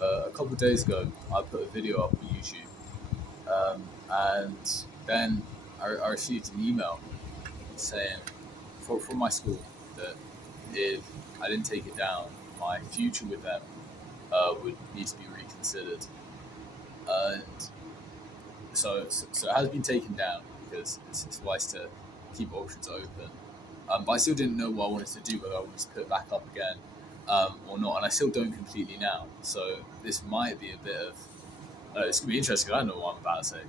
a couple of days ago, I put a video up on YouTube, and then I received an email saying from my school that if I didn't take it down, my future with them would need to be reconsidered. And so it has been taken down because it's wise to keep options open. But I still didn't know what I wanted to do, whether I wanted to put it back up again or not, and I still don't completely now. So this might be a bit of it's gonna be interesting. I don't know what I'm about to say,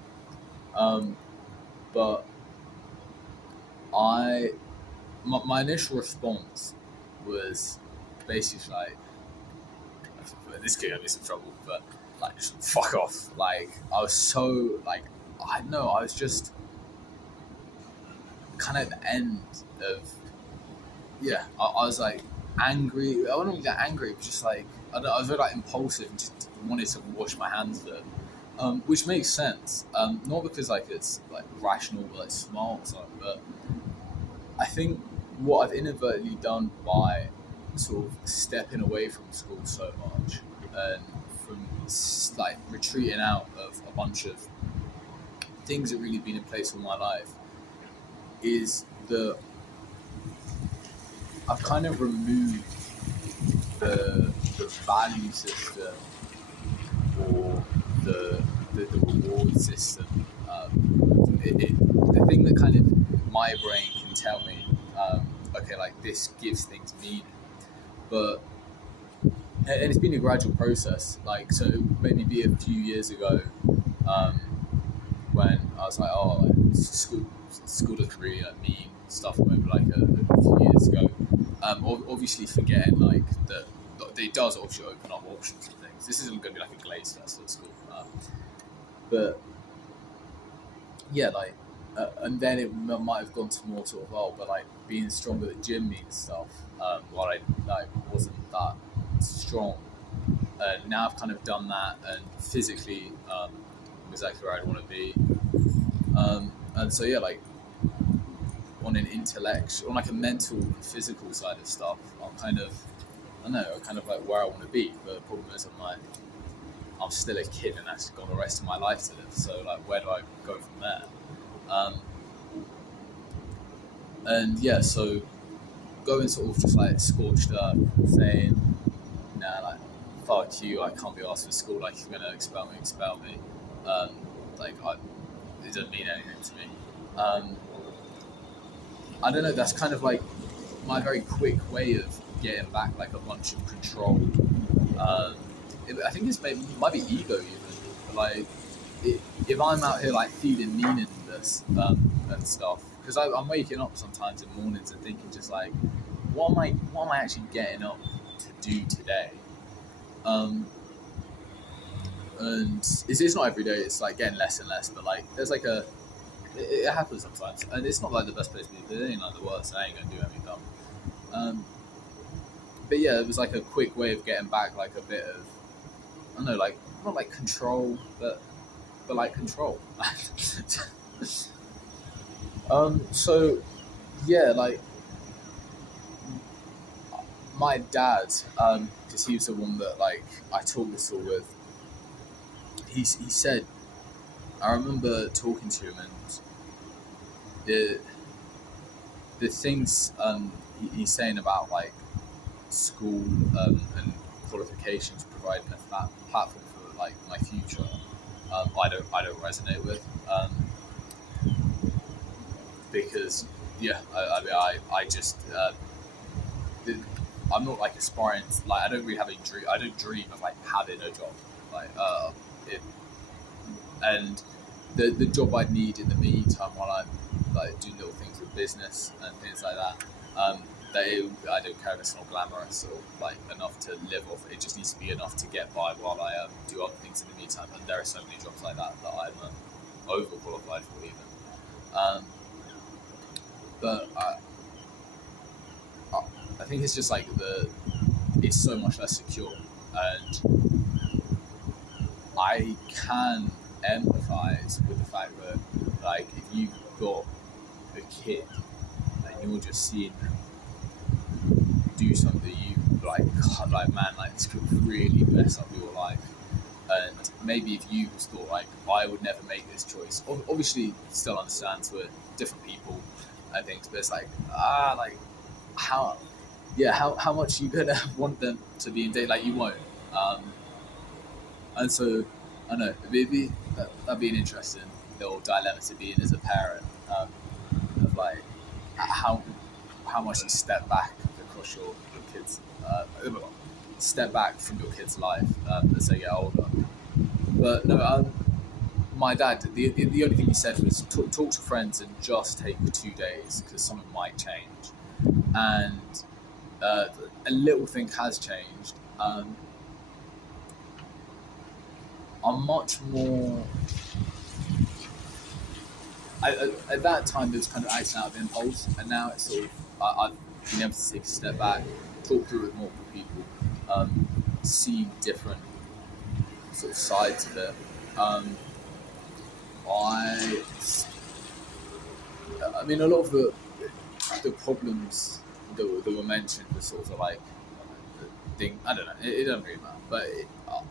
but my initial response was basically like, this could get me some trouble, but like, just fuck off. Like, I was so like, I don't know, I was just kind of at the end of I was like angry. I wasn't really that angry, but just like I don't know, I was very like impulsive and just wanted to wash my hands of it. Which makes sense. Not because like it's like rational or like smart or something, but I think what I've inadvertently done by sort of stepping away from school so much and from like retreating out of a bunch of things that really been in place all my life is that I've kind of removed the value system or the reward system. The thing that kind of my brain can tell me, okay, like this gives things meaning, but and it's been a gradual process. Like, so maybe a few years ago, when I was like, oh, like, school doesn't really like, mean stuff. Maybe like a few years ago. Obviously forgetting like that it does obviously open up options and things. This isn't going to be like a glaze test at school, but yeah, like, and then it might have gone to more sort of but like being stronger at the gym means stuff. While I like wasn't that strong, and now I've kind of done that, and physically, I'm exactly where I'd want to be. And so yeah, like on an intellectual, on like a mental and physical side of stuff, I'm kind of like where I want to be. But the problem is, I'm still a kid and I've got the rest of my life to live. So like, where do I go from there? And yeah, so going sort of just like scorched earth, saying, nah, like fuck you, I can't be asked for school. Like, if you're gonna expel me. Like, it doesn't mean anything to me. I don't know. That's kind of like my very quick way of getting back like a bunch of control. I think might be ego even. But like, if I'm out here like feeling meaningless and stuff, because I'm waking up sometimes in mornings and thinking just like, what am I actually getting up to do today? And it's not every day. It's like getting less and less. But like, there's like it happens sometimes, and it's not like the best place to be, but it ain't like the worst. I ain't gonna do anything dumb. But yeah, it was like a quick way of getting back like a bit of, I don't know, like not like control, but like control. So yeah, like my dad, because he was the one that like I talked this all with. He said, I remember talking to him, and the things he's saying about like school and qualifications providing a flat platform for like my future, I don't resonate with, because yeah, I just I'm not like aspiring to, like, I don't really have a dream. I don't dream of like having a job, like and the job I need in the meantime while I'm like doing little things with business and things like that. I don't care if it's not glamorous or like enough to live off. It just needs to be enough to get by while I do other things in the meantime. And there are so many jobs like that I'm overqualified for even. But I think it's just like it's so much less secure, and I can empathize with the fact that like if you've got a kid and you're just seeing them do something that you like, God, like, man, like, this could really mess up your life. And maybe if you thought, like, I would never make this choice, obviously still understands we're different people and things, but it's like, like, how, yeah, how much you gonna want them to be in date? Like, you won't. And so, I don't know, that'd be an interesting little dilemma to be in as a parent, of like, how much you step back across your kids, step back from your kid's life as they get older. But no, my dad, the only thing he said was talk to friends and just take 2 days because something might change. And a little thing has changed. I'm much more. At that time, it was kind of acting out of impulse, and now it's sort of I've been able to take a step back, talk through it with multiple people, see different sort of sides of it. I mean, a lot of the problems that were mentioned were sort of like the thing. I don't know. It doesn't really matter. But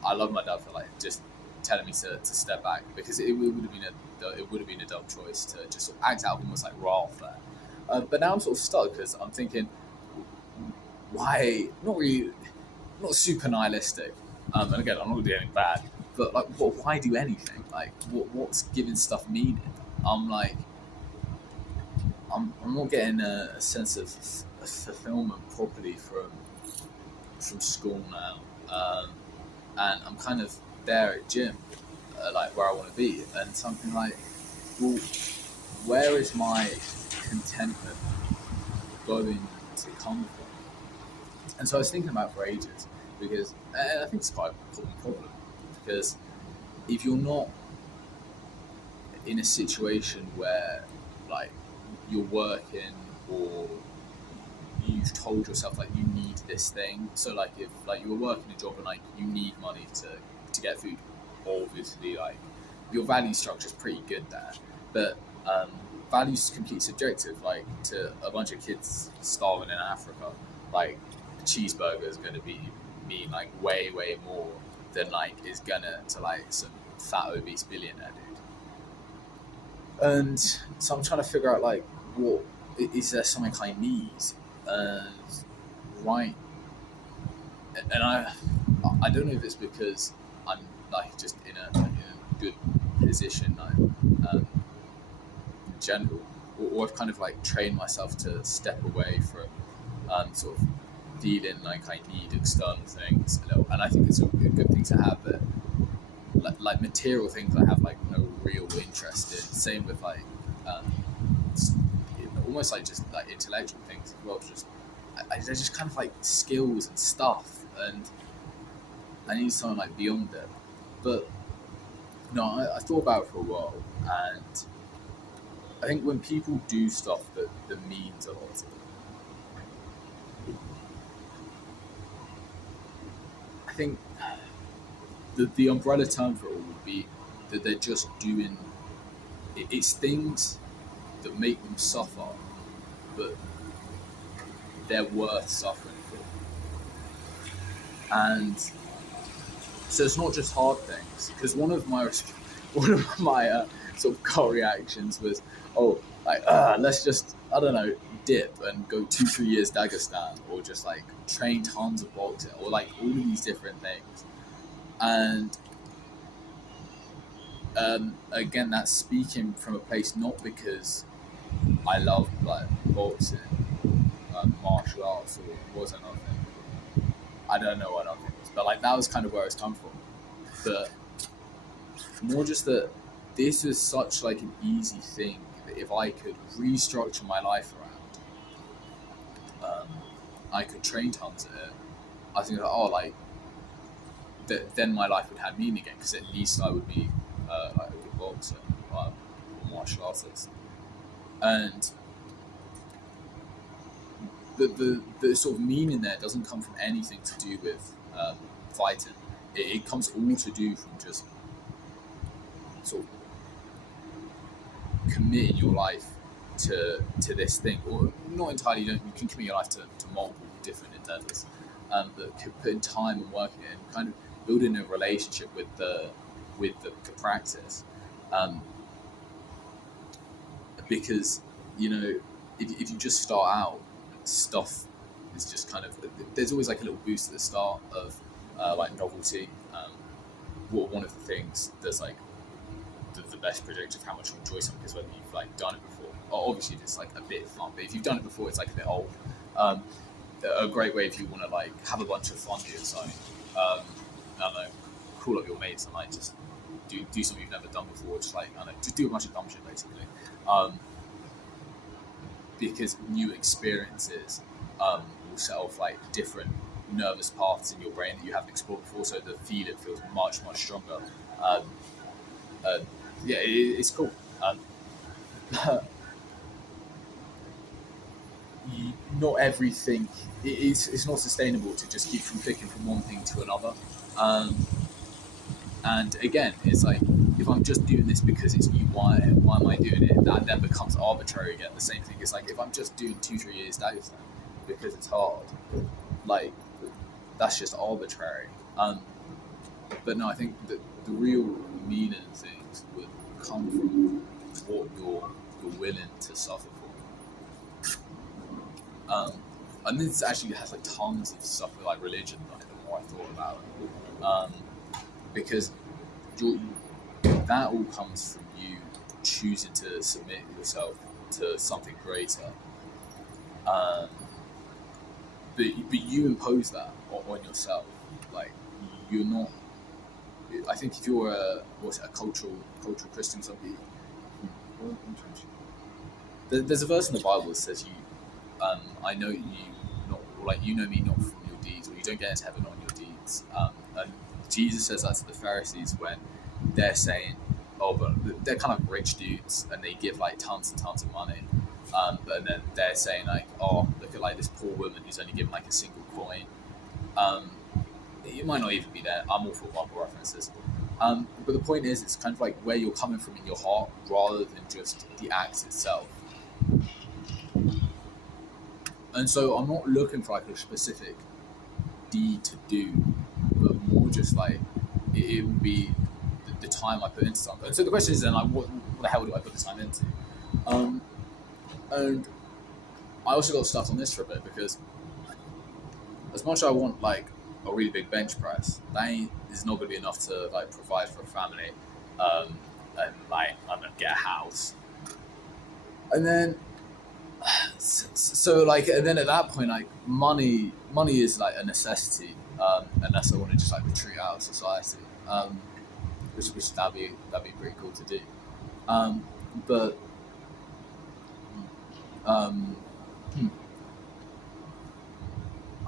I love my dad for like just telling me to step back because it would have been a dumb choice to just sort of act out almost like wrath there. But now I'm sort of stuck because I'm thinking, why? Not super nihilistic. And again, I'm not going to do anything bad. But like, why do anything? Like, what's giving stuff meaning? I'm like, I'm not getting a sense of fulfillment properly from school now, and I'm kind of there at gym, like where I want to be, and something like, well, where is my contentment going to come from? And so I was thinking about it for ages because I think it's quite a common problem because if you're not in a situation where like you're working or you've told yourself like you need this thing, so like if like you were working a job and like you need money to get food, obviously like your value structure is pretty good there, but values completely subjective. Like to a bunch of kids starving in Africa, like a cheeseburger is going to mean like way more than like is gonna to like some fat obese billionaire dude. And so I'm trying to figure out like what is there something I need, and right, and I don't know if it's because I'm like just in a good position like, in general, or I've kind of like trained myself to step away from sort of feeling like I need external things a little, and I think it's a good thing to have, but like material things I have like no real interest in. Same with like almost like just like intellectual things as well. Just they're just kind of like skills and stuff, and I need something like beyond it. But no, I thought about it for a while, and I think when people do stuff that means a lot to them, I think the umbrella term for it all would be that they're just doing it's things that make them suffer, but they're worth suffering for. And so it's not just hard things, because one of my sort of gut reactions was, let's just, I don't know, dip and go 2-3 years Dagestan, or just like train tons of boxing, or like all of these different things. And again, that's speaking from a place not because I love like boxing, martial arts, or was another thing. I don't know what other thing was, but like that was kind of where it's come from. But more just that this was such like an easy thing that if I could restructure my life around, I could train tons of it. I think then my life would have meaning again, because at least I would be like a good boxer or martial artist. And the sort of meaning there doesn't come from anything to do with fighting. It comes all to do from just sort of committing your life to this thing, or not entirely. You can commit your life to multiple different endeavors, but putting time and work in it and kind of building a relationship with the practice. Um, because if you just start out, stuff is just kind of, there's always like a little boost at the start of like novelty. One of the things that's like the best predictor of how much you enjoy something is whether you've like done it before. Obviously, if it's like a bit fun, but if you've done it before, it's like a bit old. Um, a great way if you want to like have a bunch of fun doing something. I don't know, call up your mates and like just do something you've never done before. Just like, I don't know, just do a bunch of dumb shit basically. Because new experiences will set off like different nervous paths in your brain that you haven't explored before, so the feeling feels much stronger. Yeah, it's cool. Not everything it's not sustainable to just keep from clicking from one thing to another. And again, it's like, if I'm just doing this because it's new, why am I doing it? That then becomes arbitrary again. The same thing is like, if I'm just doing 2-3 years Dagestan because it's hard, like, that's just arbitrary. But no, I think that the real meaning of things would come from what you're willing to suffer for. And this actually has like tons of stuff with like religion, like the more I thought about it. Because that all comes from you choosing to submit yourself to something greater. But you impose that on yourself. Like, you're not. I think if you're a cultural Christian, something. There's a verse in the Bible that says I know you not, like you know me not from your deeds, or you don't get into heaven on your deeds. And Jesus says that to the Pharisees when they're saying, oh, but they're kind of rich dudes and they give like tons and tons of money. But then they're saying like, oh, look at like this poor woman who's only given like a single coin. It might not even be there. I'm all for Bible references. But the point is, it's kind of like where you're coming from in your heart rather than just the act itself. And so I'm not looking for like a specific deed to do, but more just like it would be the time I put into something. And so the question is then like, what the hell do I put the time into? And I also got stuck on this for a bit because as much as I want like a really big bench press, that is not going to be enough to like provide for a family, and like I'm gonna get a house, and then so like, and then at that point like money is like a necessity, unless I want to just like retreat out of society, which that'd be pretty cool to do, but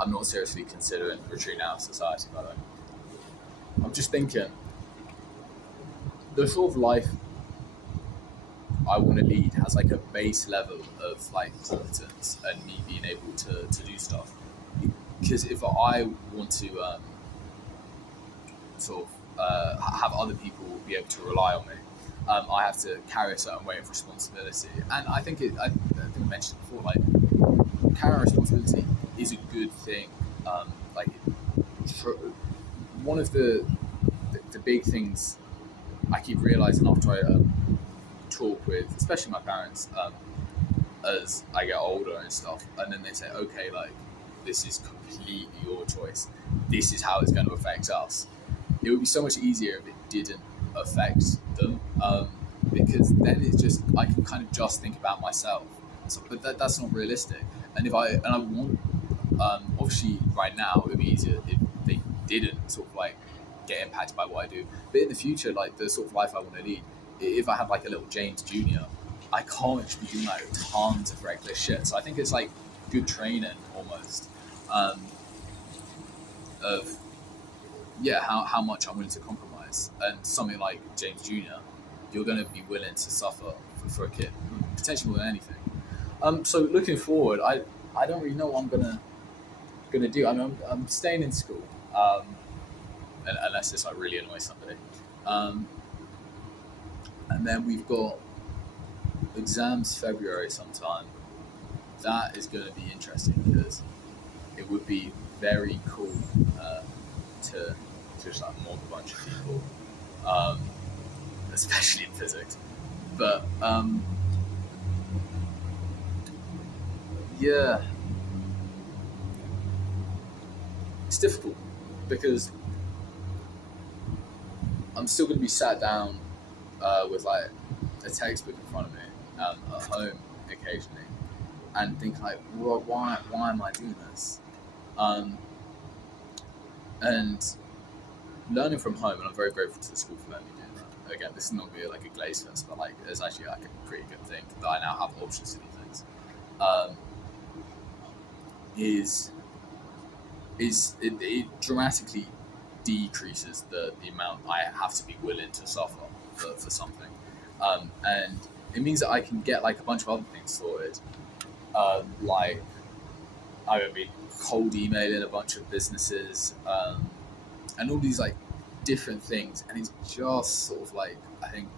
I'm not seriously considering retreating out of society, by the way. I'm just thinking the sort of life I want to lead has like a base level of like competence and me being able to do stuff. Because if I want to have other people be able to rely on me, I have to carry a certain weight of responsibility. And I think I mentioned it before, like carrying responsibility is a good thing. Like one of the big things I keep realizing after I talk with, especially my parents, as I get older and stuff, and then they say, okay, like this is completely your choice. This is how it's going to affect us. It would be so much easier if it didn't affect them, because then it's just I can kind of just think about myself. So, but that's not realistic. And I want, obviously right now it would be easier if they didn't sort of like get impacted by what I do. But in the future, like the sort of life I want to lead, if I have like a little James Jr., I can't just be doing like tons of reckless shit. So I think it's like good training almost, of how much I'm willing to compromise. And something like James Jr., you're going to be willing to suffer for a kid, potentially more than anything. So looking forward, I don't really know what I'm gonna do. I mean, I'm staying in school, unless this like really annoys somebody. And then we've got exams February sometime. That is going to be interesting because it would be very cool to just like mob a bunch of people, um, especially in physics. But yeah, it's difficult because I'm still going to be sat down with like a textbook in front of me at home occasionally, and think like, well, why am I doing this? And learning from home, and I'm very grateful to the school for letting me do that. Again, this is not going to be like a glaze fest, but like it's actually like a pretty good thing that I now have options to do things. It dramatically decreases the amount I have to be willing to suffer for something, and it means that I can get like a bunch of other things sorted, like I would be cold emailing a bunch of businesses, and all these like different things, and it's just sort of like, I think,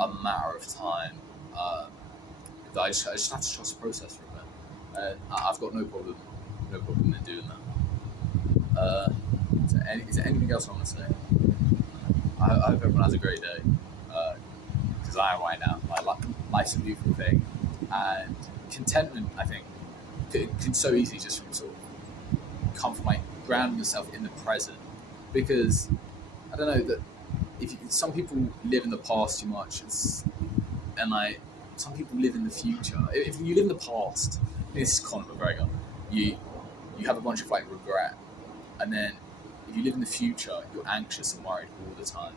a matter of time that I just have to trust the process for a bit, and I've got no problem in doing that. Is there anything else I want to say? I hope everyone has a great day, because I am right now. Life's a beautiful thing, and contentment, I think, can so easily just sort of come from like grounding yourself in the present, because I don't know that some people live in the past too much, and like some people live in the future. If you live in the past, this is Conor McGregor, you have a bunch of like regret, and then if you live in the future, you're anxious and worried all the time.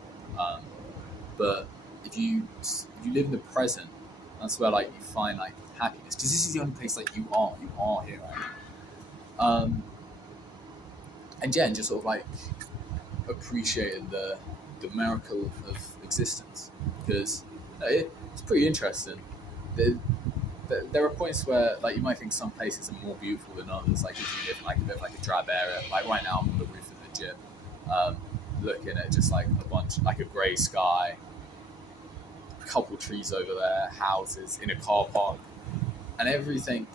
But if you live in the present, that's where like you find like happiness, because this is the only place like you are here, right? And yeah, and just sort of like appreciating the miracle of existence, because it's pretty interesting. There are points where like you might think some places are more beautiful than others. Like if you live in like a bit of like a drab area, like right now I'm on the roof of the gym, looking at just like a bunch, like a grey sky, a couple trees over there, houses in a car park, and everything.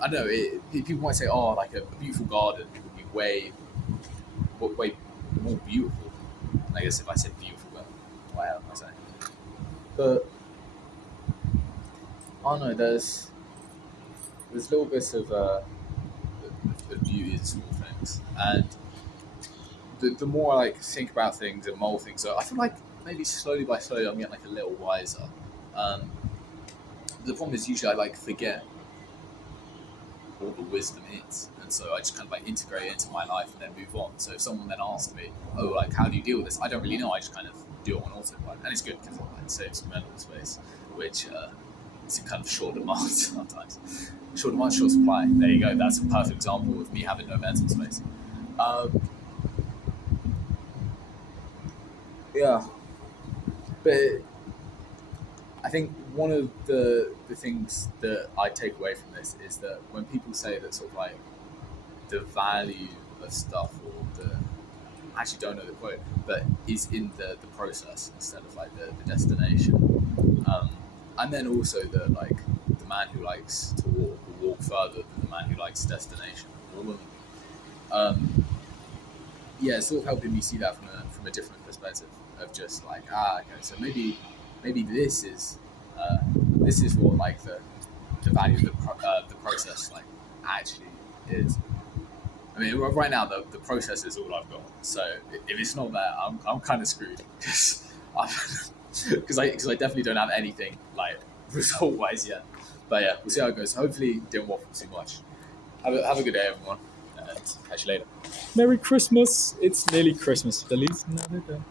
I don't know. People might say, "Oh, like a beautiful garden would be way more beautiful." I guess if I said beautiful, well, what else am I saying? But I don't know. There's little bits of beauty in small things, and the more I like think about things and mull things, I feel like maybe slowly by slowly I'm getting like a little wiser. The problem is usually I like forget all the wisdom is, and so I just kind of like integrate it into my life and then move on. So if someone then asks me, "Oh, like how do you deal with this?" I don't really know. I just kind of do it on autopilot, and it's good because it like saves mental space, which is in kind of short demand sometimes. Short demand, short supply. There you go. That's a perfect example of me having no mental space. Yeah, but I think one of the things that I take away from this is that when people say that sort of like the value of stuff, or I actually don't know the quote, but is in the process instead of like the destination, and then also the like the man who likes to walk will walk further than the man who likes destination, or woman. Yeah, it's sort of helping me see that from a different perspective of just like, okay, so maybe this is what like the value of the process like actually is. I mean, right now the process is all I've got. So if it's not there, I'm kind of screwed, because I definitely don't have anything like result wise yet. But yeah, we'll see how it goes. Hopefully, didn't waffle too much. Have a good day, everyone, and catch you later. Merry Christmas! It's nearly Christmas. Feliz Navidad.